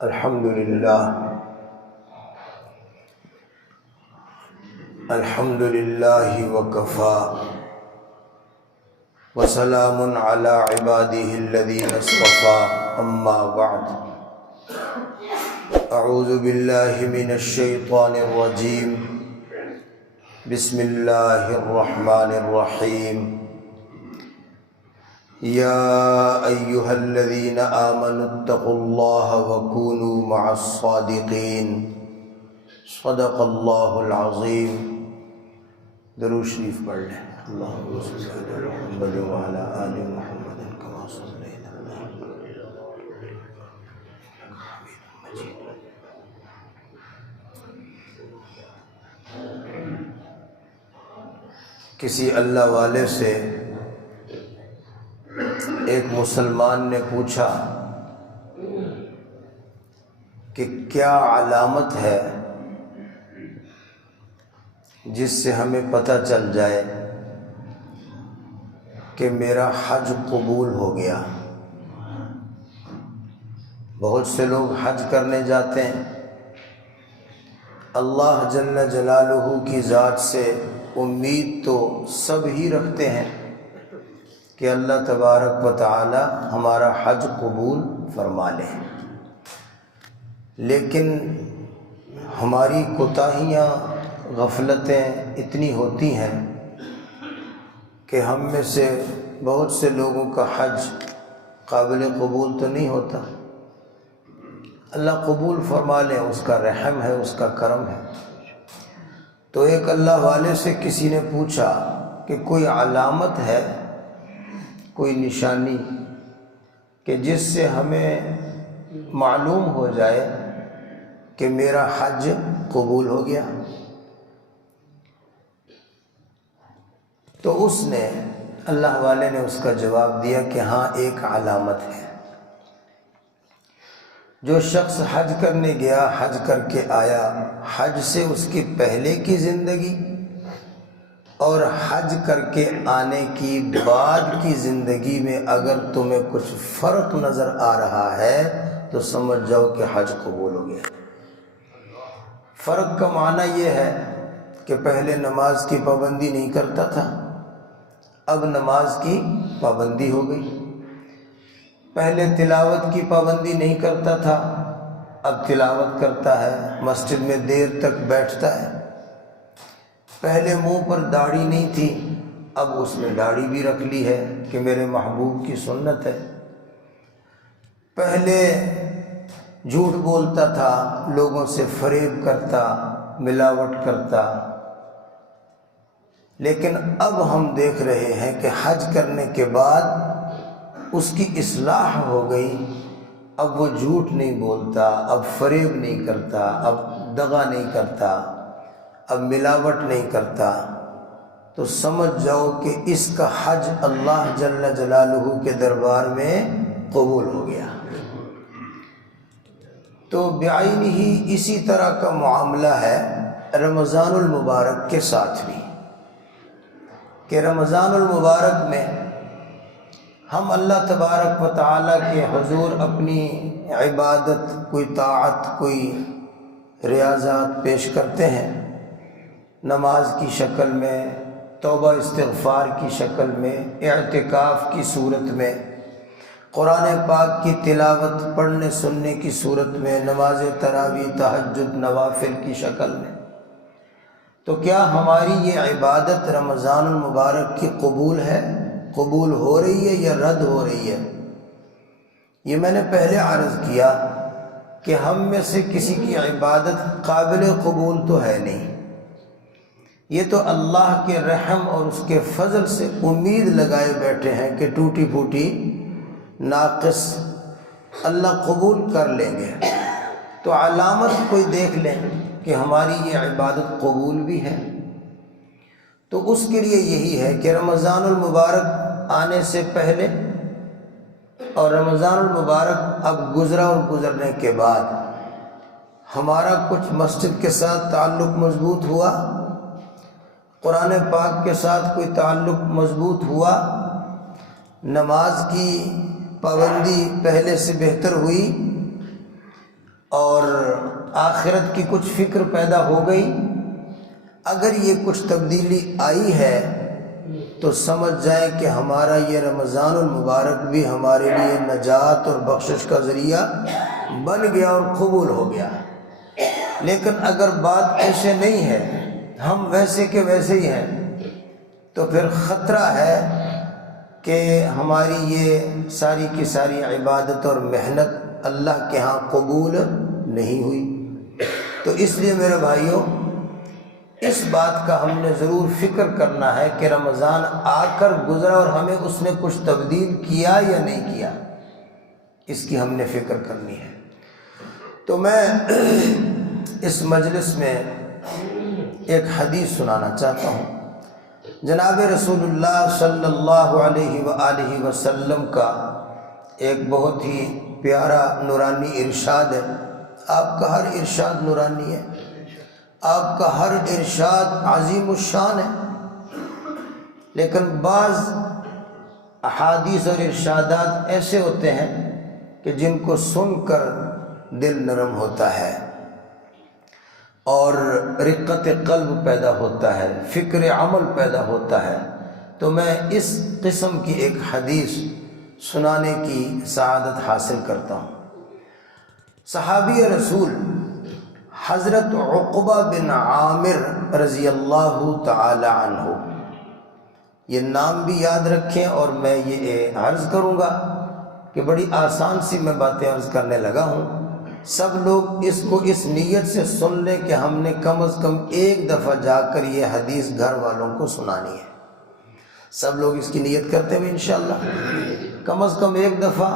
الحمدللہ وکفى وسلام علی عباده الذین اصطفى اما بعد اعوذ باللہ من الشیطان الرجیم بسم اللہ الرحمن الرحیم یا ایہا الذین آمنوا اتقوا اللہ وکونوا مع الصادقین صدق اللہ العظیم۔ درود شریف پڑھ لیں۔ اللہم صل علی محمد وعلی آل محمد کما صلیت علی کسی اللہ والے سے ایک مسلمان نے پوچھا کہ کیا علامت ہے جس سے ہمیں پتہ چل جائے کہ میرا حج قبول ہو گیا؟ بہت سے لوگ حج کرنے جاتے ہیں، اللہ جل جلالہ کی ذات سے امید تو سب ہی رکھتے ہیں کہ اللہ تبارک و تعالی ہمارا حج قبول فرما لے، لیکن ہماری کوتاہیاں غفلتیں اتنی ہوتی ہیں کہ ہم میں سے بہت سے لوگوں کا حج قابل قبول تو نہیں ہوتا۔ اللہ قبول فرما لے، اس کا رحم ہے، اس کا کرم ہے۔ تو ایک اللہ والے سے کسی نے پوچھا کہ کوئی علامت ہے، کوئی نشانی کہ جس سے ہمیں معلوم ہو جائے کہ میرا حج قبول ہو گیا؟ تو اس نے اللہ والے نے اس کا جواب دیا کہ ہاں، ایک علامت ہے۔ جو شخص حج کرنے گیا، حج کر کے آیا، حج سے اس کی پہلے کی زندگی اور حج کر کے آنے کی بعد کی زندگی میں اگر تمہیں کچھ فرق نظر آ رہا ہے تو سمجھ جاؤ کہ حج قبول ہو گیا۔ فرق کا معنی یہ ہے کہ پہلے نماز کی پابندی نہیں کرتا تھا، اب نماز کی پابندی ہو گئی۔ پہلے تلاوت کی پابندی نہیں کرتا تھا، اب تلاوت کرتا ہے، مسجد میں دیر تک بیٹھتا ہے۔ پہلے منہ پر داڑھی نہیں تھی، اب اس نے داڑھی بھی رکھ لی ہے کہ میرے محبوب کی سنت ہے۔ پہلے جھوٹ بولتا تھا، لوگوں سے فریب کرتا، ملاوٹ کرتا، لیکن اب ہم دیکھ رہے ہیں کہ حج کرنے کے بعد اس کی اصلاح ہو گئی۔ اب وہ جھوٹ نہیں بولتا، اب فریب نہیں کرتا، اب دغا نہیں کرتا، اب ملاوٹ نہیں کرتا۔ تو سمجھ جاؤ کہ اس کا حج اللہ جل جلالہ کے دربار میں قبول ہو گیا۔ تو بعین ہی اسی طرح کا معاملہ ہے رمضان المبارک کے ساتھ بھی، کہ رمضان المبارک میں ہم اللہ تبارک و تعالیٰ کے حضور اپنی عبادت، کوئی طاعت، کوئی ریاضات پیش کرتے ہیں، نماز کی شکل میں، توبہ استغفار کی شکل میں، اعتکاف کی صورت میں، قرآن پاک کی تلاوت پڑھنے سننے کی صورت میں، نماز تراویح، تہجد، نوافل کی شکل میں۔ تو کیا ہماری یہ عبادت رمضان المبارک کی قبول ہے؟ قبول ہو رہی ہے یا رد ہو رہی ہے؟ یہ میں نے پہلے عرض کیا کہ ہم میں سے کسی کی عبادت قابل قبول تو ہے نہیں، یہ تو اللہ کے رحم اور اس کے فضل سے امید لگائے بیٹھے ہیں کہ ٹوٹی پھوٹی ناقص اللہ قبول کر لیں گے۔ تو علامت کوئی دیکھ لیں کہ ہماری یہ عبادت قبول بھی ہے۔ تو اس کے لیے یہی ہے کہ رمضان المبارک آنے سے پہلے اور رمضان المبارک اب گزرا اور گزرنے کے بعد ہمارا کچھ مسجد کے ساتھ تعلق مضبوط ہوا، قرآن پاک کے ساتھ کوئی تعلق مضبوط ہوا، نماز کی پابندی پہلے سے بہتر ہوئی، اور آخرت کی کچھ فکر پیدا ہو گئی، اگر یہ کچھ تبدیلی آئی ہے تو سمجھ جائیں کہ ہمارا یہ رمضان المبارک بھی ہمارے لیے نجات اور بخشش کا ذریعہ بن گیا اور قبول ہو گیا۔ لیکن اگر بات ایسے نہیں ہے، ہم ویسے کے ویسے ہی ہیں، تو پھر خطرہ ہے کہ ہماری یہ ساری کی ساری عبادت اور محنت اللہ کے ہاں قبول نہیں ہوئی۔ تو اس لیے میرے بھائیوں، اس بات کا ہم نے ضرور فکر کرنا ہے کہ رمضان آ کر گزرا اور ہمیں اس نے کچھ تبدیل کیا یا نہیں کیا، اس کی ہم نے فکر کرنی ہے۔ تو میں اس مجلس میں ایک حدیث سنانا چاہتا ہوں۔ جناب رسول اللہ صلی اللہ علیہ وآلہ وسلم کا ایک بہت ہی پیارا نورانی ارشاد ہے۔ آپ کا ہر ارشاد نورانی ہے، آپ کا ہر ارشاد عظیم الشان ہے، لیکن بعض احادیث اور ارشادات ایسے ہوتے ہیں کہ جن کو سن کر دل نرم ہوتا ہے اور رقت قلب پیدا ہوتا ہے، فکر عمل پیدا ہوتا ہے۔ تو میں اس قسم کی ایک حدیث سنانے کی سعادت حاصل کرتا ہوں۔ صحابی رسول حضرت عقبہ بن عامر رضی اللہ تعالی عنہ، یہ نام بھی یاد رکھیں، اور میں یہ عرض کروں گا کہ بڑی آسان سی میں باتیں عرض کرنے لگا ہوں۔ سب لوگ اس کو اس نیت سے سن لیں کہ ہم نے کم از کم ایک دفعہ جا کر یہ حدیث گھر والوں کو سنانی ہے۔ سب لوگ اس کی نیت کرتے ہوئے انشاءاللہ کم از کم ایک دفعہ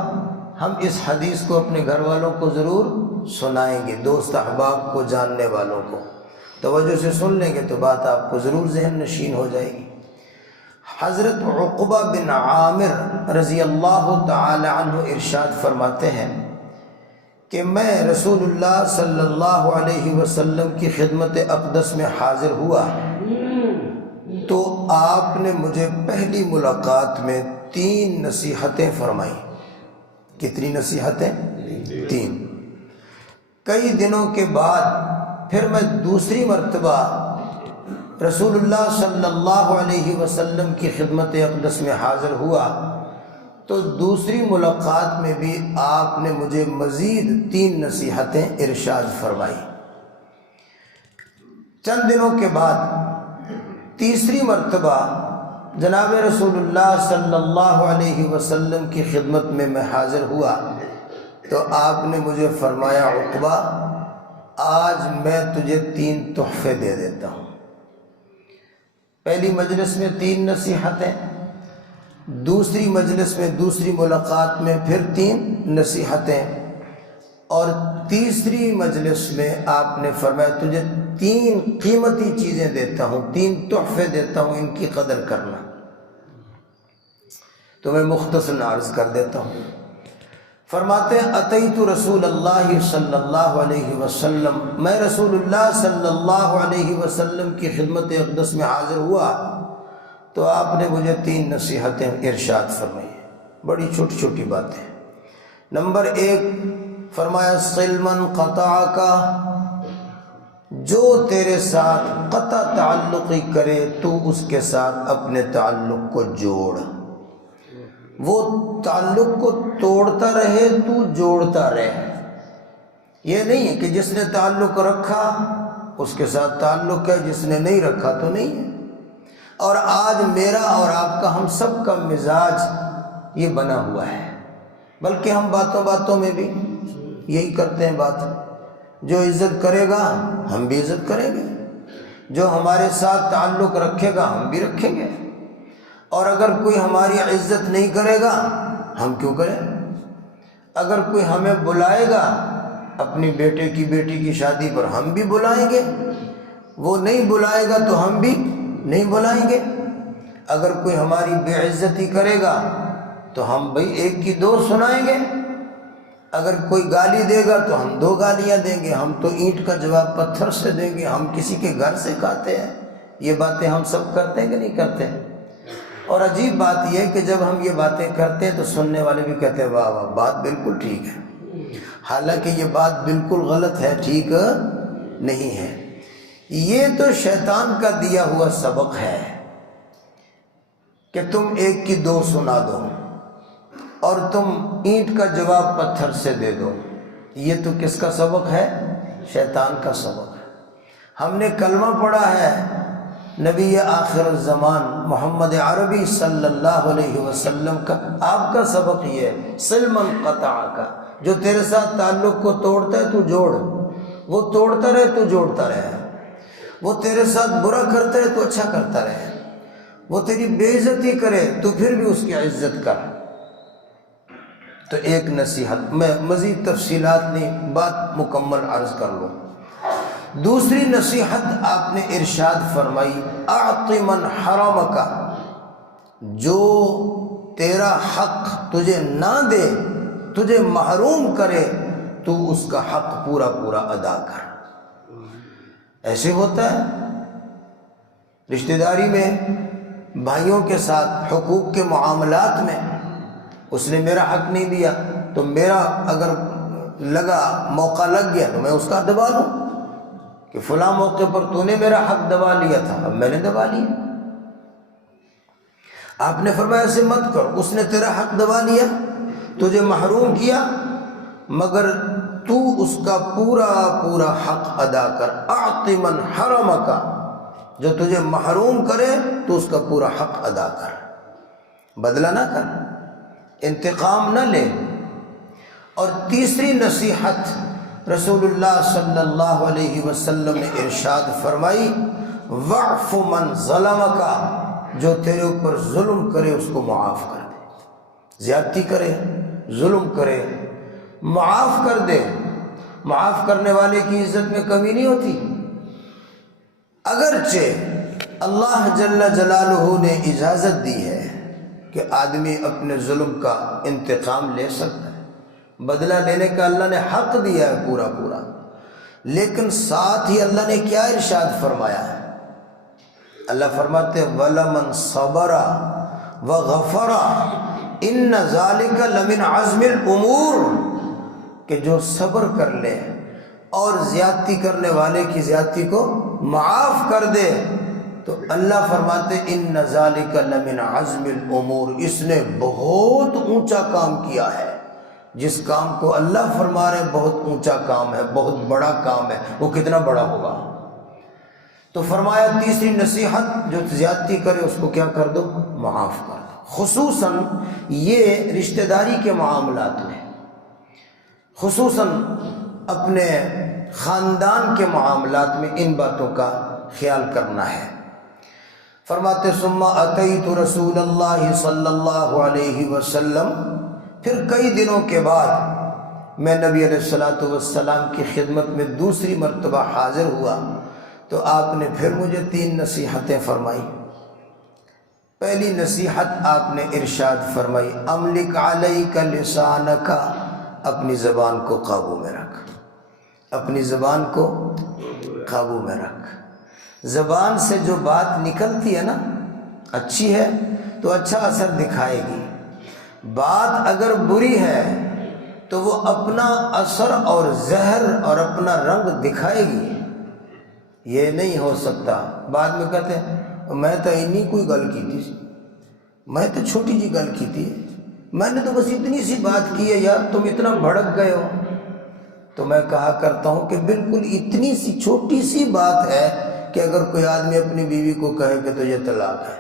ہم اس حدیث کو اپنے گھر والوں کو ضرور سنائیں گے، دوست احباب کو، جاننے والوں کو۔ توجہ سے سن لیں گے تو بات آپ کو ضرور ذہن نشین ہو جائے گی۔ حضرت عقبہ بن عامر رضی اللہ تعالی عنہ ارشاد فرماتے ہیں کہ میں رسول اللہ صلی اللہ علیہ وسلم کی خدمت اقدس میں حاضر ہوا تو آپ نے مجھے پہلی ملاقات میں 3 نصیحتیں فرمائیں۔ کتنی نصیحتیں؟ 3۔ کئی دنوں کے بعد پھر میں دوسری مرتبہ رسول اللہ صلی اللہ علیہ وسلم کی خدمت اقدس میں حاضر ہوا تو دوسری ملاقات میں بھی آپ نے مجھے مزید 3 نصیحتیں ارشاد فرمائی۔ چند دنوں کے بعد تیسری مرتبہ جناب رسول اللہ صلی اللہ علیہ وسلم کی خدمت میں حاضر ہوا تو آپ نے مجھے فرمایا، عقبہ آج میں تجھے 3 تحفے دے دیتا ہوں۔ پہلی مجلس میں 3 نصیحتیں، دوسری مجلس میں، دوسری ملاقات میں پھر 3 نصیحتیں، اور تیسری مجلس میں آپ نے فرمایا تجھے 3 قیمتی چیزیں دیتا ہوں، 3 تحفے دیتا ہوں، ان کی قدر کرنا۔ تو میں مختصر عرض کر دیتا ہوں۔ فرماتے ہیں اتیت رسول اللہ صلی اللہ علیہ وسلم، میں رسول اللہ صلی اللہ علیہ وسلم کی خدمت اقدس میں حاضر ہوا تو آپ نے مجھے 3 نصیحتیں ارشاد فرمائی، بڑی چھوٹی چھوٹی باتیں۔ نمبر 1 فرمایا صل من قطعک، جو تیرے ساتھ قطع تعلقی کرے تو اس کے ساتھ اپنے تعلق کو جوڑ، وہ تعلق کو توڑتا رہے تو جوڑتا رہے۔ یہ نہیں ہے کہ جس نے تعلق رکھا اس کے ساتھ تعلق ہے، جس نے نہیں رکھا تو نہیں ہے۔ اور آج میرا اور آپ کا، ہم سب کا مزاج یہ بنا ہوا ہے، بلکہ ہم باتوں باتوں میں بھی یہی کرتے ہیں بات، جو عزت کرے گا ہم بھی عزت کریں گے، جو ہمارے ساتھ تعلق رکھے گا ہم بھی رکھیں گے، اور اگر کوئی ہماری عزت نہیں کرے گا ہم کیوں کریں؟ اگر کوئی ہمیں بلائے گا اپنی بیٹے کی بیٹی کی شادی پر ہم بھی بلائیں گے، وہ نہیں بلائے گا تو ہم بھی نہیں بلائیں گے۔ اگر کوئی ہماری بے عزتی کرے گا تو ہم بھائی 1 کی 2 سنائیں گے، اگر کوئی گالی دے گا تو ہم 2 گالیاں دیں گے، ہم تو اینٹ کا جواب پتھر سے دیں گے، ہم کسی کے گھر سے کھاتے ہیں۔ یہ باتیں ہم سب کرتے ہیں کہ نہیں کرتے؟ اور عجیب بات یہ ہے کہ جب ہم یہ باتیں کرتے ہیں تو سننے والے بھی کہتے ہیں واہ واہ، بات بالکل ٹھیک ہے، حالانکہ یہ بات بالکل غلط ہے، ٹھیک نہیں ہے۔ یہ تو شیطان کا دیا ہوا سبق ہے کہ تم ایک کی دو سنا دو اور تم اینٹ کا جواب پتھر سے دے دو۔ یہ تو کس کا سبق ہے؟ شیطان کا سبق ہے۔ ہم نے کلمہ پڑھا ہے نبی آخر الزمان محمد عربی صلی اللہ علیہ وسلم کا، آپ کا سبق یہ ہے سلم القطع کا، جو تیرے ساتھ تعلق کو توڑتا ہے تو جوڑ، وہ توڑتا رہے تو جوڑتا رہے، وہ تیرے ساتھ برا کرتا ہے تو اچھا کرتا رہے، وہ تیری بے عزتی کرے تو پھر بھی اس کی عزت کر۔ تو ایک نصیحت، میں مزید تفصیلات نہیں، بات مکمل عرض کر لوں۔ دوسری نصیحت آپ نے ارشاد فرمائی اعط من حرمک، جو تیرا حق تجھے نہ دے، تجھے محروم کرے، تو اس کا حق پورا پورا ادا کر۔ ایسے ہوتا ہے رشتہ داری میں، بھائیوں کے ساتھ حقوق کے معاملات میں، اس نے میرا حق نہیں دیا تو میرا اگر لگا موقع لگ گیا تو میں اس کا دبا لوں کہ فلاں موقع پر تو نے میرا حق دبا لیا تھا، اب میں نے دبا لیا۔ آپ نے فرمایا ایسے مت کر، اس نے تیرا حق دبا لیا، تجھے محروم کیا، مگر تو اس کا پورا پورا حق ادا کر۔ اعط من حرمک، جو تجھے محروم کرے تو اس کا پورا حق ادا کر، بدلہ نہ کر، انتقام نہ لے۔ اور تیسری نصیحت رسول اللہ صلی اللہ علیہ وسلم نے ارشاد فرمائی واعف من ظلمک، جو تیرے اوپر ظلم کرے اس کو معاف کر دے، زیادتی کرے، ظلم کرے، معاف کر دے۔ معاف کرنے والے کی عزت میں کمی نہیں ہوتی، اگرچہ اللہ جل جلالہ نے اجازت دی ہے کہ آدمی اپنے ظلم کا انتقام لے سکتا ہے، بدلہ لینے کا اللہ نے حق دیا ہے پورا پورا، لیکن ساتھ ہی اللہ نے کیا ارشاد فرمایا ہے؟ اللہ فرماتے وَلَمَنْ صَبَرَ وَغَفَرَ إِنَّ ذَلِكَ لَمِنْ عَزْمِ الْأُمُورِ، کہ جو صبر کر لے اور زیادتی کرنے والے کی زیادتی کو معاف کر دے، تو اللہ فرماتے ان ذالک لمن عزم الامور، اس نے بہت اونچا کام کیا ہے۔ جس کام کو اللہ فرما رہے بہت اونچا کام ہے، بہت بڑا کام ہے، وہ کتنا بڑا ہوگا؟ تو فرمایا تیسری نصیحت، جو زیادتی کرے اس کو کیا کر دو؟ معاف کر دو۔ خصوصاً یہ رشتہ داری کے معاملات میں، خصوصاً اپنے خاندان کے معاملات میں ان باتوں کا خیال کرنا ہے۔ فرماتے ثم اتیت رسول اللہ صلی اللہ علیہ وسلم، پھر کئی دنوں کے بعد میں نبی علیہ الصلوۃ والسلام کی خدمت میں دوسری مرتبہ حاضر ہوا تو آپ نے پھر مجھے 3 نصیحتیں فرمائی۔ پہلی نصیحت آپ نے ارشاد فرمائی املک علیک لسانک، اپنی زبان کو قابو میں رکھ، اپنی زبان کو قابو میں رکھ۔ زبان سے جو بات نکلتی ہے نا، اچھی ہے تو اچھا اثر دکھائے گی، بات اگر بری ہے تو وہ اپنا اثر اور زہر اور اپنا رنگ دکھائے گی۔ یہ نہیں ہو سکتا بعد میں کہتے ہیں میں تو اتنی کوئی گل کی تھی، میں تو چھوٹی جی گل کی تھی، میں نے تو بس اتنی سی بات کی ہے یار، تم اتنا بھڑک گئے ہو۔ تو میں کہا کرتا ہوں کہ بالکل اتنی سی چھوٹی سی بات ہے کہ اگر کوئی آدمی اپنی بیوی کو کہے کہ تو یہ طلاق ہے،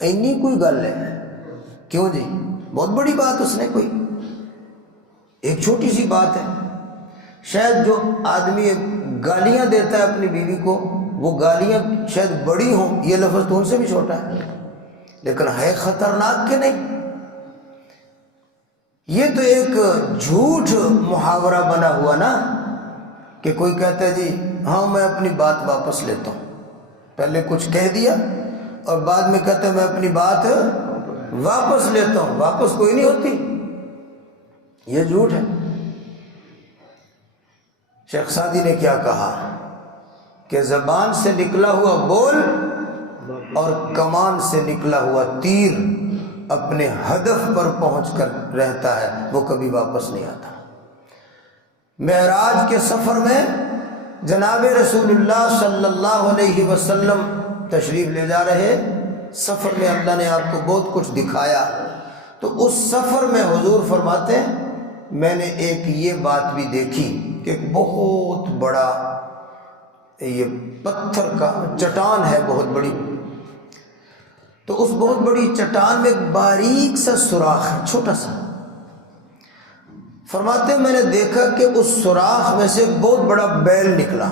اتنی کوئی گل ہے، کیوں جی؟ بہت بڑی بات اس نے کوئی، ایک چھوٹی سی بات ہے۔ شاید جو آدمی گالیاں دیتا ہے اپنی بیوی کو، وہ گالیاں شاید بڑی ہوں، یہ لفظ تو ان سے بھی چھوٹا ہے، لیکن ہے خطرناک کہ نہیں؟ یہ تو ایک جھوٹ محاورہ بنا ہوا نا، کہ کوئی کہتا ہے جی ہاں میں اپنی بات واپس لیتا ہوں، پہلے کچھ کہہ دیا اور بعد میں کہتا ہے میں اپنی بات واپس لیتا ہوں، واپس کوئی نہیں ہوتی، یہ جھوٹ ہے۔ شیخ سعدی نے کیا کہا کہ زبان سے نکلا ہوا بول اور کمان سے نکلا ہوا تیر اپنے ہدف پر پہنچ کر رہتا ہے، وہ کبھی واپس نہیں آتا۔ معراج کے سفر میں جناب رسول اللہ صلی اللہ علیہ وسلم تشریف لے جا رہے، سفر میں اللہ نے آپ کو بہت کچھ دکھایا، تو اس سفر میں حضور فرماتے ہیں میں نے ایک یہ بات بھی دیکھی کہ ایک بہت بڑا یہ پتھر کا چٹان ہے بہت بڑی، تو اس بہت بڑی چٹان میں ایک باریک سا سوراخ ہے چھوٹا سا، فرماتے میں نے دیکھا کہ اس سوراخ میں سے ایک بہت بڑا بیل نکلا۔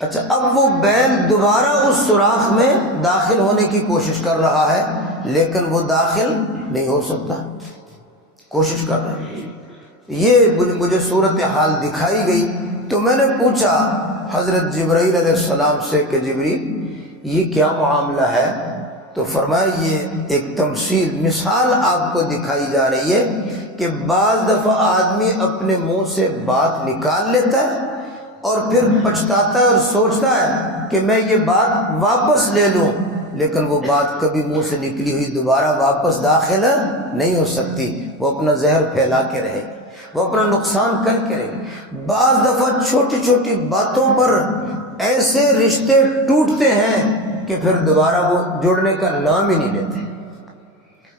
اچھا، اب وہ بیل دوبارہ اس سوراخ میں داخل ہونے کی کوشش کر رہا ہے، لیکن وہ داخل نہیں ہو سکتا، کوشش کر رہا ہے۔ یہ مجھے صورتحال دکھائی گئی تو میں نے پوچھا حضرت جبرائیل علیہ السلام سے کہ جبریل یہ کیا معاملہ ہے؟ تو فرمایا یہ ایک تمثیل، مثال آپ کو دکھائی جا رہی ہے کہ بعض دفعہ آدمی اپنے منہ سے بات نکال لیتا ہے اور پھر پچھتاتا ہے اور سوچتا ہے کہ میں یہ بات واپس لے لوں، لیکن وہ بات کبھی منہ سے نکلی ہوئی دوبارہ واپس داخل نہیں ہو سکتی، وہ اپنا زہر پھیلا کے رہے، وہ اپنا نقصان کر کے رہے۔ بعض دفعہ چھوٹی چھوٹی باتوں پر ایسے رشتے ٹوٹتے ہیں کہ پھر دوبارہ وہ جڑنے کا نام ہی نہیں لیتے،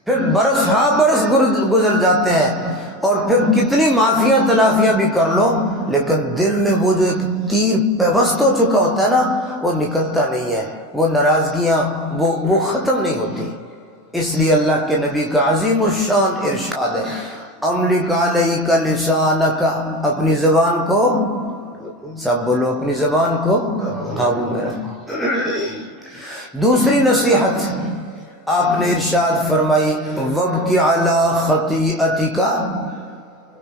پھر برس ہا برس گزر جاتے ہیں، اور پھر کتنی معافیاں تلافیاں بھی کر لو، لیکن دل میں وہ جو ایک تیر پیوست ہو چکا ہوتا ہے نا، وہ نکلتا نہیں ہے، وہ ناراضگیاں وہ ختم نہیں ہوتی۔ اس لیے اللہ کے نبی کا عظیم الشان ارشاد ہے، املک علیک لسانک، اپنی زبان کو، سب بولو، اپنی زبان کو قابو میں رکھو۔ دوسری نصیحت آپ نے ارشاد فرمائی، وَابْكِ عَلَىٰ خَطِیئَتِکَ،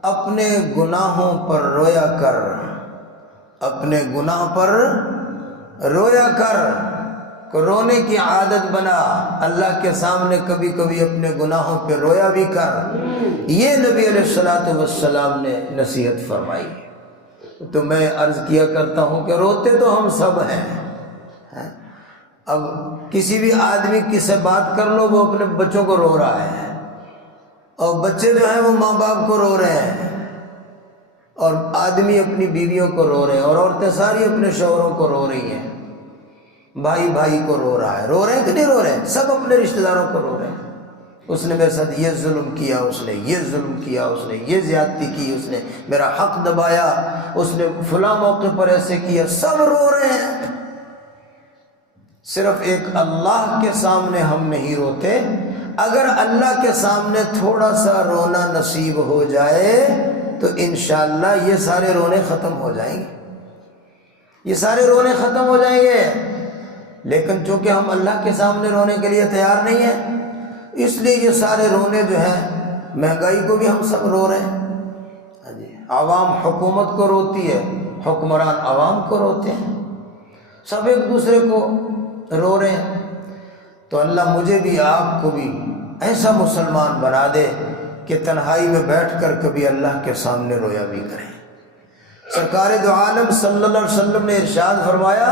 اپنے گناہوں پر رویا کر، اپنے گناہ پر رویا کر، کو رونے کی عادت بنا، اللہ کے سامنے کبھی کبھی اپنے گناہوں پہ رویا بھی کر، یہ نبی علیہ الصلوۃ والسلام نے نصیحت فرمائی۔ تو میں عرض کیا کرتا ہوں کہ روتے تو ہم سب ہیں، اب کسی بھی آدمی کی سے بات کر لو وہ اپنے بچوں کو رو رہا ہے، اور بچے جو ہیں وہ ماں باپ کو رو رہے ہیں، اور آدمی اپنی بیویوں کو رو رہے ہیں، اور عورتیں ساری اپنے شوہروں کو رو رہی ہیں، بھائی بھائی کو رو رہا ہے، رو رہے ہیں کہ نہیں رو رہے ہیں؟ سب اپنے رشتہ داروں کو رو رہے ہیں، اس نے میرے ساتھ یہ ظلم کیا، اس نے یہ ظلم کیا، اس نے یہ زیادتی کی، اس نے میرا حق دبایا، اس نے فلاں موقع پر ایسے کیا، سب رو رہے ہیں، صرف ایک اللہ کے سامنے ہم نہیں روتے۔ اگر اللہ کے سامنے تھوڑا سا رونا نصیب ہو جائے تو انشاءاللہ یہ سارے رونے ختم ہو جائیں گے، یہ سارے رونے ختم ہو جائیں گے، لیکن چونکہ ہم اللہ کے سامنے رونے کے لیے تیار نہیں ہیں، اس لیے یہ سارے رونے جو ہیں، مہنگائی کو بھی ہم سب رو رہے ہیں، عوام حکومت کو روتی ہے، حکمران عوام کو روتے ہیں، سب ایک دوسرے کو رو رہے ہیں۔ تو اللہ مجھے بھی آپ کو بھی ایسا مسلمان بنا دے کہ تنہائی میں بیٹھ کر کبھی اللہ کے سامنے رویا بھی کریں۔ سرکار دو عالم صلی اللہ علیہ وسلم نے ارشاد فرمایا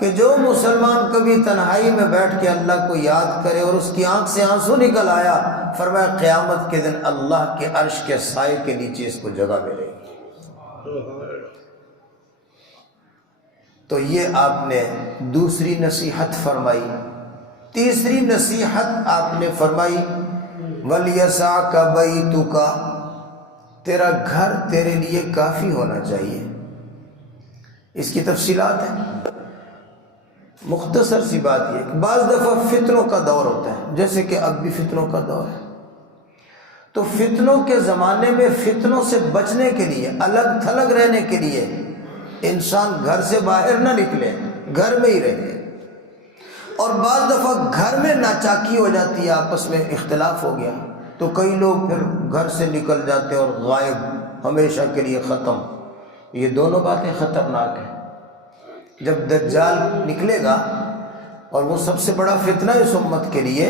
کہ جو مسلمان کبھی تنہائی میں بیٹھ کے اللہ کو یاد کرے اور اس کی آنکھ سے آنسو نکل آیا، فرمایا قیامت کے دن اللہ کے عرش کے سائے کے نیچے اس کو جگہ ملے گی۔ تو یہ آپ نے دوسری نصیحت فرمائی۔ تیسری نصیحت آپ نے فرمائی، وَلْيَسَعْكَ بَيْتُكَ، تیرا گھر تیرے لیے کافی ہونا چاہیے۔ اس کی تفصیلات ہیں، مختصر سی بات یہ کہ بعض دفعہ فتنوں کا دور ہوتا ہے، جیسے کہ اب بھی فتنوں کا دور ہے، تو فتنوں کے زمانے میں فتنوں سے بچنے کے لیے، الگ تھلگ رہنے کے لیے انسان گھر سے باہر نہ نکلے، گھر میں ہی رہے۔ اور بعض دفعہ گھر میں ناچاکی ہو جاتی ہے، آپس میں اختلاف ہو گیا تو کئی لوگ پھر گھر سے نکل جاتے اور غائب، ہمیشہ کے لیے ختم۔ یہ دونوں باتیں خطرناک ہیں۔ جب دجال نکلے گا اور وہ سب سے بڑا فتنہ اس امت کے لیے،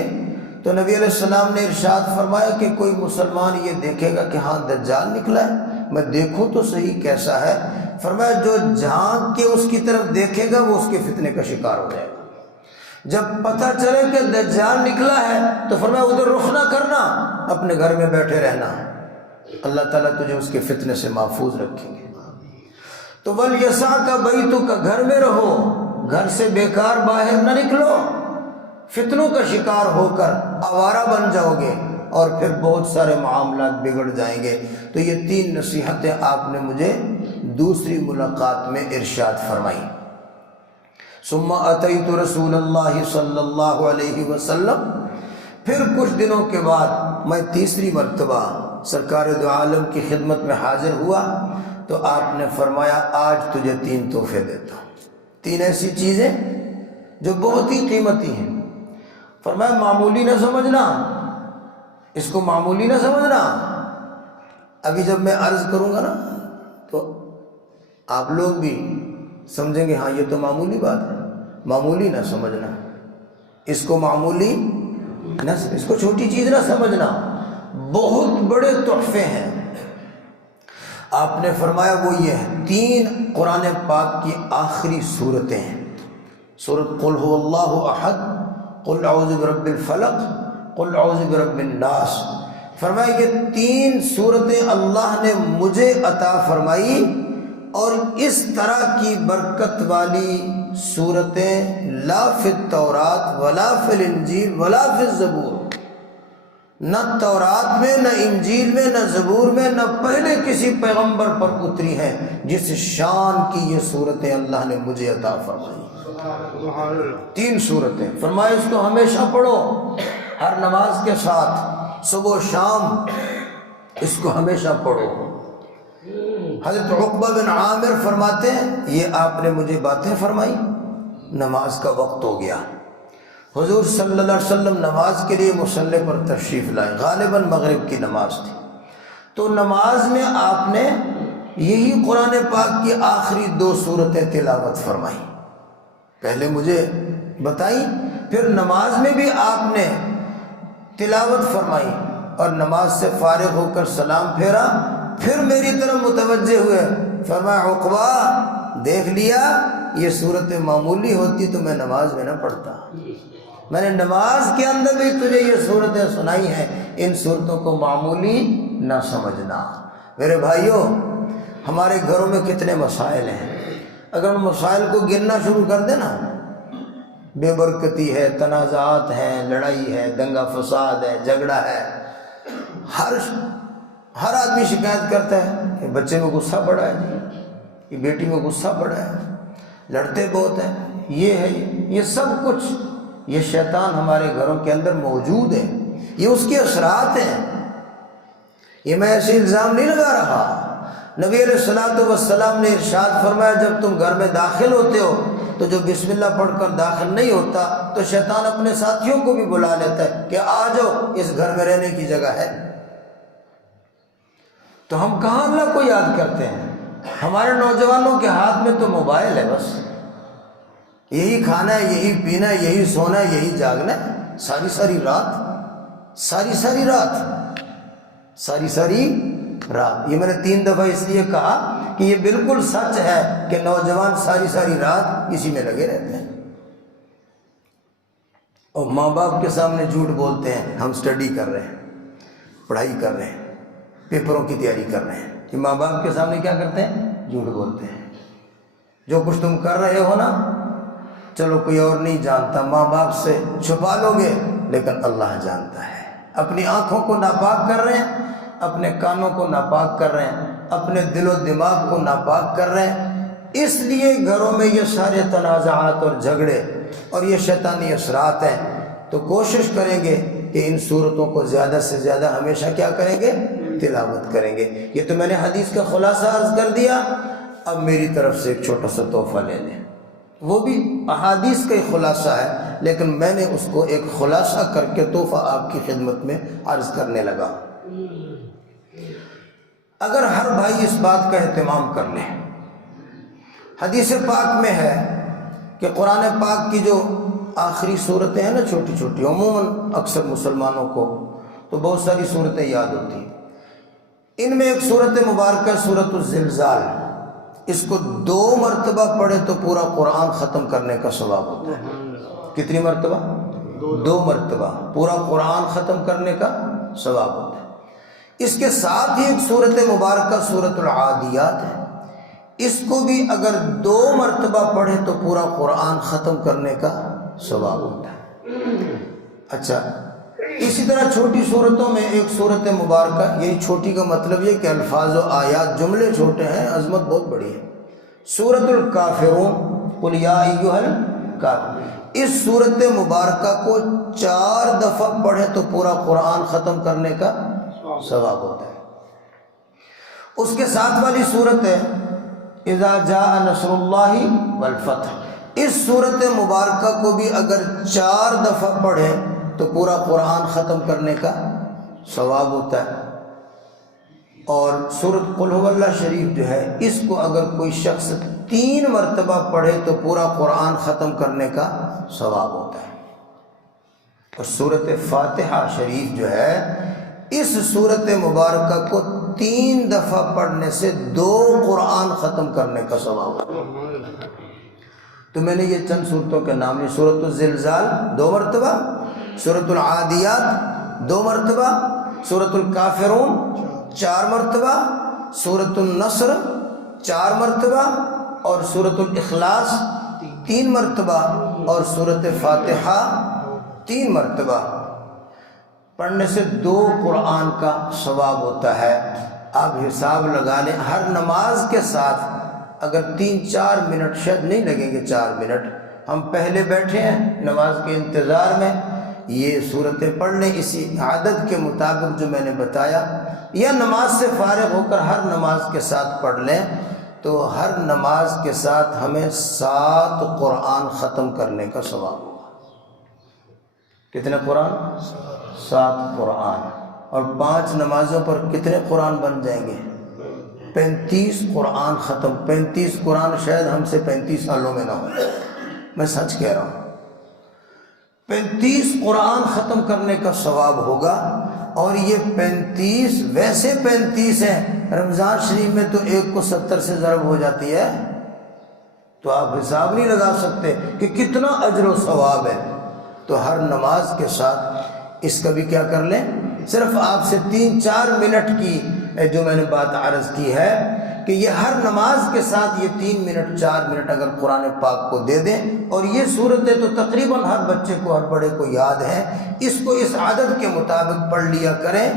تو نبی علیہ السلام نے ارشاد فرمایا کہ کوئی مسلمان یہ دیکھے گا کہ ہاں دجال نکلا ہے، میں دیکھوں تو صحیح کیسا ہے، فرمایا جو جھانک کے اس کی طرف دیکھے گا وہ اس کے فتنے کا شکار ہو جائے گا۔ جب پتہ چلے کہ دجال نکلا ہے تو فرمایا ادھر رخ نہ کرنا، اپنے گھر میں بیٹھے رہنا، اللہ تعالیٰ تجھے اس کے فتنے سے محفوظ رکھیں گے۔ تو وَلْيَسَعْكَ بَيْتُكَ، گھر میں رہو، گھر سے بیکار باہر نہ نکلو، فتنوں کا شکار ہو کر آوارہ بن جاؤ گے اور پھر بہت سارے معاملات بگڑ جائیں گے۔ تو یہ 3 نصیحتیں آپ نے مجھے دوسری ملاقات میں ارشاد فرمائی۔ ثم اتیت رسول اللہ صلی اللہ علیہ وسلم، پھر کچھ دنوں کے بعد میں تیسری مرتبہ سرکار دو عالم کی خدمت میں حاضر ہوا تو آپ نے فرمایا آج تجھے 3 تحفے دیتا ہوں، 3 ایسی چیزیں جو بہت ہی قیمتی ہیں۔ فرمایا معمولی نہ سمجھنا، اس کو معمولی نہ سمجھنا۔ ابھی جب میں عرض کروں گا نا تو آپ لوگ بھی سمجھیں گے ہاں یہ تو معمولی بات ہے، معمولی نہ سمجھنا، اس کو معمولی نہ، اس کو چھوٹی چیز نہ سمجھنا، بہت بڑے تحفے ہیں۔ آپ نے فرمایا وہ یہ ہے 3 قرآن پاک کی آخری صورتیں ہیں، سورۃ قل هو اللہ احد، قل اعوذ برب الفلق، قل اعوذ برب الناس۔ فرمایا یہ 3 صورتیں اللہ نے مجھے عطا فرمائی، اور اس طرح کی برکت والی صورتیں لا فی التورات ولا فی الانجیل ولا فی الزبور، نہ تورات میں، نہ انجیل میں، نہ زبور میں، نہ پہلے کسی پیغمبر پر اتری ہیں جس شان کی یہ صورتیں اللہ نے مجھے عطا فرمائی۔ 3 صورتیں، فرمایا اس کو ہمیشہ پڑھو، ہر نماز کے ساتھ، صبح و شام اس کو ہمیشہ پڑھو۔ حضرت عقبہ بن عامر فرماتے ہیں یہ آپ نے مجھے باتیں فرمائی، نماز کا وقت ہو گیا، حضور صلی اللہ علیہ وسلم نماز کے لیے مصلی پر تشریف لائے، غالباً مغرب کی نماز تھی، تو نماز میں آپ نے یہی قرآن پاک کی آخری 2 صورتیں تلاوت فرمائی، پہلے مجھے بتائی، پھر نماز میں بھی آپ نے تلاوت فرمائی، اور نماز سے فارغ ہو کر سلام پھیرا، پھر میری طرف متوجہ ہوئے، فرمایا عقبہ دیکھ لیا یہ صورت معمولی ہوتی تو میں نماز میں نہ پڑھتا، میں نے نماز کے اندر بھی تجھے یہ صورتیں سنائی ہیں، ان صورتوں کو معمولی نہ سمجھنا۔ میرے بھائیوں، ہمارے گھروں میں کتنے مسائل ہیں، اگر ان مسائل کو گننا شروع کر دیں نا، بے برکتی ہے، تنازعات ہیں، لڑائی ہے، دنگا فساد ہے، جھگڑا ہے، ہر آدمی شکایت کرتا ہے کہ بچے میں غصہ پڑا ہے جی، یہ بیٹی میں غصہ پڑا ہے، لڑتے بہت ہیں، یہ ہے، یہ سب کچھ یہ شیطان ہمارے گھروں کے اندر موجود ہے، یہ اس کے اثرات ہیں، یہ میں ایسے الزام نہیں لگا رہا۔ نبی علیہ الصلوۃ والسلام نے ارشاد فرمایا جب تم گھر میں داخل ہوتے ہو تو جو بسم اللہ پڑھ کر داخل نہیں ہوتا تو شیطان اپنے ساتھیوں کو بھی بلا لیتا ہے کہ آ جاؤ اس گھر میں رہنے کی جگہ ہے۔ تو ہم کہاں اللہ کو یاد کرتے ہیں؟ ہمارے نوجوانوں کے ہاتھ میں تو موبائل ہے، بس یہی کھانا ہے، یہی پینا ہے، یہی سونا ہے، یہی جاگنا ہے، ساری رات۔ یہ میں نے 3 دفعہ اس لیے کہا کہ یہ بالکل سچ ہے کہ نوجوان ساری رات اسی میں لگے رہتے ہیں، اور ماں باپ کے سامنے جھوٹ بولتے ہیں ہم سٹڈی کر رہے ہیں، پڑھائی کر رہے ہیں، پیپروں کی تیاری کر رہے ہیں، کہ ماں باپ کے سامنے کیا کرتے ہیں؟ جھوٹ بولتے ہیں۔ جو کچھ تم کر رہے ہو نا، چلو کوئی اور نہیں جانتا، ماں باپ سے چھپا لو گے لیکن اللہ جانتا ہے۔ اپنی آنکھوں کو ناپاک کر رہے ہیں، اپنے کانوں کو ناپاک کر رہے ہیں، اپنے دل و دماغ کو ناپاک کر رہے ہیں، اس لیے گھروں میں یہ سارے تنازعات اور جھگڑے اور یہ شیطانی اثرات ہیں۔ تو کوشش کریں گے کہ ان صورتوں کو زیادہ سے زیادہ ہمیشہ کیا کریں گے؟ تلاوت کریں گے۔ یہ تو میں نے حدیث کا خلاصہ عرض کر دیا، اب میری طرف سے ایک چھوٹا سا تحفہ لے لیں، وہ بھی احادیث کا ہی خلاصہ ہے، لیکن میں نے اس کو ایک خلاصہ کر کے تحفہ آپ کی خدمت میں عرض کرنے لگا۔ اگر ہر بھائی اس بات کا اہتمام کر لے، حدیث پاک میں ہے کہ قرآن پاک کی جو آخری صورتیں ہیں نا چھوٹی چھوٹی، عموماً اکثر مسلمانوں کو تو بہت ساری صورتیں یاد ہوتی ہیں، ان میں ایک صورت مبارکہ سورۃ الزلزال، اس کو 2 مرتبہ پڑھے تو پورا قرآن ختم کرنے کا ثواب ہوتا ہے۔ کتنی مرتبہ؟ 2 مرتبہ پورا قرآن ختم کرنے کا ثواب ہوتا ہے۔ اس کے ساتھ ہی ایک صورت مبارکہ صورت العادیات ہے، اس کو بھی اگر 2 مرتبہ پڑھے تو پورا قرآن ختم کرنے کا ثواب ہوتا ہے۔ اچھا، اسی طرح چھوٹی صورتوں میں ایک صورت مبارکہ، یہی چھوٹی کا مطلب یہ کہ الفاظ و آیات جملے چھوٹے ہیں، عظمت بہت بڑی ہے، سورۃ الکافرون، قل یا ایھا الکافرون۔ اس صورت مبارکہ کو 4 دفعہ پڑھے تو پورا قرآن ختم کرنے کا ثواب ہوتا ہے۔ اس کے ساتھ والی صورت ہے اذا جاء نصر اللہ والفتح، اس صورت مبارکہ کو بھی اگر 4 دفعہ پڑھے تو پورا قرآن ختم کرنے کا ثواب ہوتا ہے۔ اور سورۃ قل هو اللہ شریف جو ہے، اس کو اگر کوئی شخص 3 مرتبہ پڑھے تو پورا قرآن ختم کرنے کا ثواب ہوتا ہے۔ اور سورۃ فاتحہ شریف جو ہے، اس سورت مبارکہ کو 3 دفعہ پڑھنے سے 2 قرآن ختم کرنے کا ثواب ہوتا ہے۔ تو میں نے یہ چند صورتوں کے نام لیے، سورۃ الزلزال 2 مرتبہ، سورۃ العادیات 2 مرتبہ، سورۃ الکافرون 4 مرتبہ، سورۃ النصر 4 مرتبہ، اور سورۃ الاخلاص 3 مرتبہ، اور سورۃ فاتحہ 3 مرتبہ پڑھنے سے 2 قرآن کا ثواب ہوتا ہے۔ آپ حساب لگا لیں، ہر نماز کے ساتھ اگر 3-4 منٹ، شاید نہیں لگیں گے 4 منٹ، ہم پہلے بیٹھے ہیں نماز کے انتظار میں، یہ صورتیں پڑھ لیں اسی عادت کے مطابق جو میں نے بتایا، یا نماز سے فارغ ہو کر ہر نماز کے ساتھ پڑھ لیں، تو ہر نماز کے ساتھ ہمیں 7 قرآن ختم کرنے کا ثواب ہوگا۔ کتنے قرآن؟ 7 قرآن۔ اور 5 نمازوں پر کتنے قرآن بن جائیں گے؟ 35 قرآن ختم۔ 35 قرآن شاید ہم سے 35 سالوں میں نہ ہو، میں سچ کہہ رہا ہوں۔ 35 قرآن ختم کرنے کا ثواب ہوگا، اور یہ 35 ویسے 35 ہیں، رمضان شریف میں تو ایک کو 70 سے ضرب ہو جاتی ہے، تو آپ حساب نہیں لگا سکتے کہ کتنا اجر و ثواب ہے۔ تو ہر نماز کے ساتھ اس کا بھی کیا کر لیں، صرف آپ سے 3-4 منٹ کی جو میں نے بات عرض کی ہے کہ یہ ہر نماز کے ساتھ یہ 3 منٹ 4 منٹ اگر قرآن پاک کو دے دیں، اور یہ صورتیں تو تقریباً ہر بچے کو، ہر بڑے کو یاد ہے، اس کو اس عادت کے مطابق پڑھ لیا کریں۔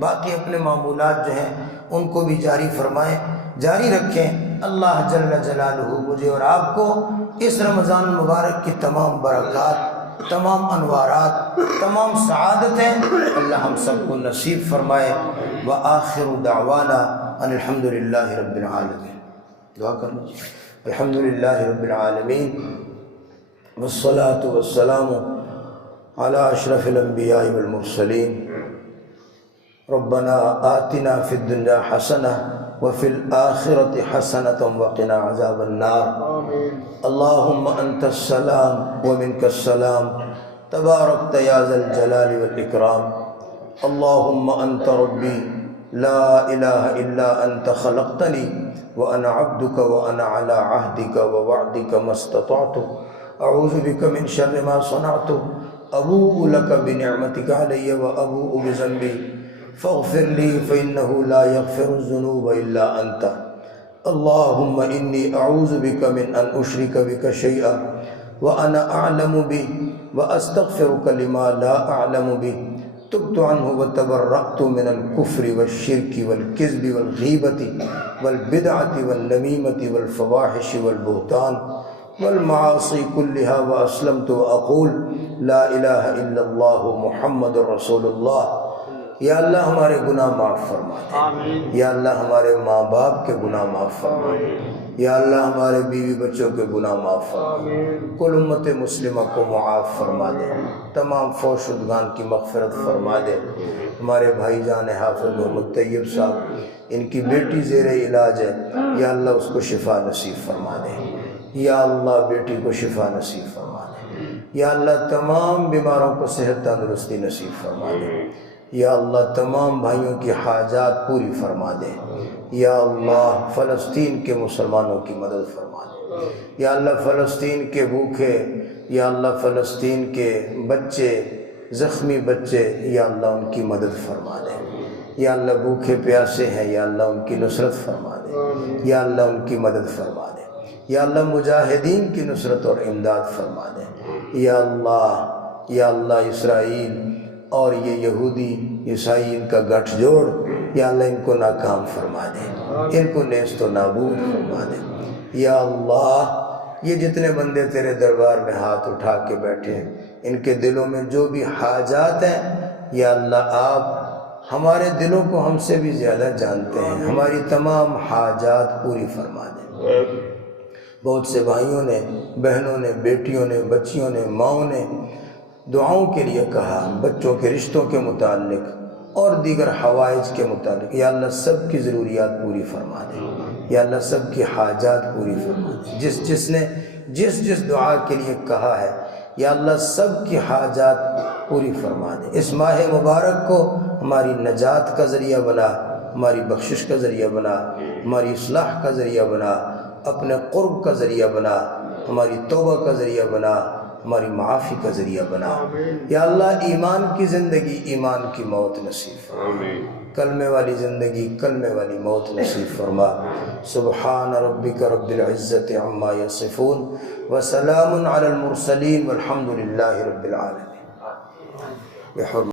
باقی اپنے معمولات جو ہیں ان کو بھی جاری فرمائیں، جاری رکھیں۔ اللہ جل جلالہ مجھے اور آپ کو اس رمضان المبارک کی تمام برکات، تمام انوارات، تمام سعادتیں اللہ ہم سب کو نصیب فرمائے۔ وآخر دعوانا ان الحمدللہ رب العالمین۔ دعا کر لیجیے۔ الحمدللہ رب العالمین والصلاة والسلام علی اشرف الانبیاء والمرسلین۔ ربنا آتنا فی الدنیا حسنہ وفی الآخرۃ حسنۃ وقنا عذاب النار۔ اللہم انت السلام ومنک السلام، تبارکت یا ذا الجلال والاکرام۔ اللہم انت ربی لا الہ الا انت خلقتنی وانا عبدک وانا علی عہدک ووعدک ما استطعت، اعوذ بک من شر ما صنعت، ابوء لک بنعمتک علی وابوء بذنبی فاغفر لی فإنہ لا یغفر الذنوب الا انت۔ اللہم انی اعوذ بک من ان اشرک بک شیئا وانا اعلم بہ واستغفرک لما لا اعلم بہ، تبت عنہ وتبرأت من الكفر والشرک والکذب والغیبۃ والبدعۃ والنمیمۃ والفواحش والبہتان والمعاصی کلها واسلمت واقول لا الہ الا اللہ محمد رسول اللہ۔ یا اللہ ہمارے گناہ معاف فرما دے، یا اللہ ہمارے ماں باپ کے گناہ معاف فرما دے، یا اللہ ہمارے بیوی بچوں کے گناہ معاف فرما دے، کل امت مسلمہ کو معاف فرما دے، تمام فوت شدگان کی مغفرت فرما دے۔ ہمارے بھائی جان حافظ محمد طیب صاحب، ان کی بیٹی زیر علاج ہے، یا اللہ اس کو شفا نصیب فرما دے، یا اللہ بیٹی کو شفا نصیب فرما دے، یا اللہ تمام بیماروں کو صحت تندرستی نصیب فرما دے، یا اللہ تمام بھائیوں کی حاجات پوری فرما دے، یا اللہ فلسطین کے مسلمانوں کی مدد فرما دے، یا اللہ فلسطین کے بھوکے، یا اللہ فلسطین کے بچے، زخمی بچے، یا اللہ ان کی مدد فرما دے، یا اللہ بھوکے پیاسے ہیں، یا اللہ ان کی نصرت فرما دے، یا اللہ ان کی مدد فرما دے، یا اللہ مجاہدین کی نصرت اور امداد فرما دے، یا اللہ اسرائیل اور یہ یہودی عیسائی ان کا گٹھ جوڑ، یا اللہ ان کو ناکام فرما دے، ان کو نیست و نابود فرما دے، یا اللہ یہ جتنے بندے تیرے دربار میں ہاتھ اٹھا کے بیٹھے ہیں، ان کے دلوں میں جو بھی حاجات ہیں، یا اللہ آپ ہمارے دلوں کو ہم سے بھی زیادہ جانتے ہیں، ہماری تمام حاجات پوری فرما دیں۔ بہت سے بھائیوں نے، بہنوں نے، بیٹیوں نے، بچیوں نے، ماؤں نے دعاؤں کے لیے کہا، بچوں کے رشتوں کے متعلق اور دیگر حوائج کے متعلق، یا اللہ سب کی ضروریات پوری فرما دے، یا اللہ سب کی حاجات پوری فرما دے، جس نے جس دعا کے لیے کہا ہے، یا اللہ سب کی حاجات پوری فرما دے۔ اس ماہ مبارک کو ہماری نجات کا ذریعہ بنا، ہماری بخشش کا ذریعہ بنا، ہماری اصلاح کا ذریعہ بنا، اپنے قرب کا ذریعہ بنا، ہماری توبہ کا ذریعہ بنا، ہماری معافی کا ذریعہ بنا، یا اللہ ایمان کی زندگی ایمان کی موت نصیب فرما، کلمے والی زندگی کلمے والی موت نصیب فرما۔ سبحان ربک رب العزت عما یصفون وسلام علی المرسلین والحمد للہ رب العالمین۔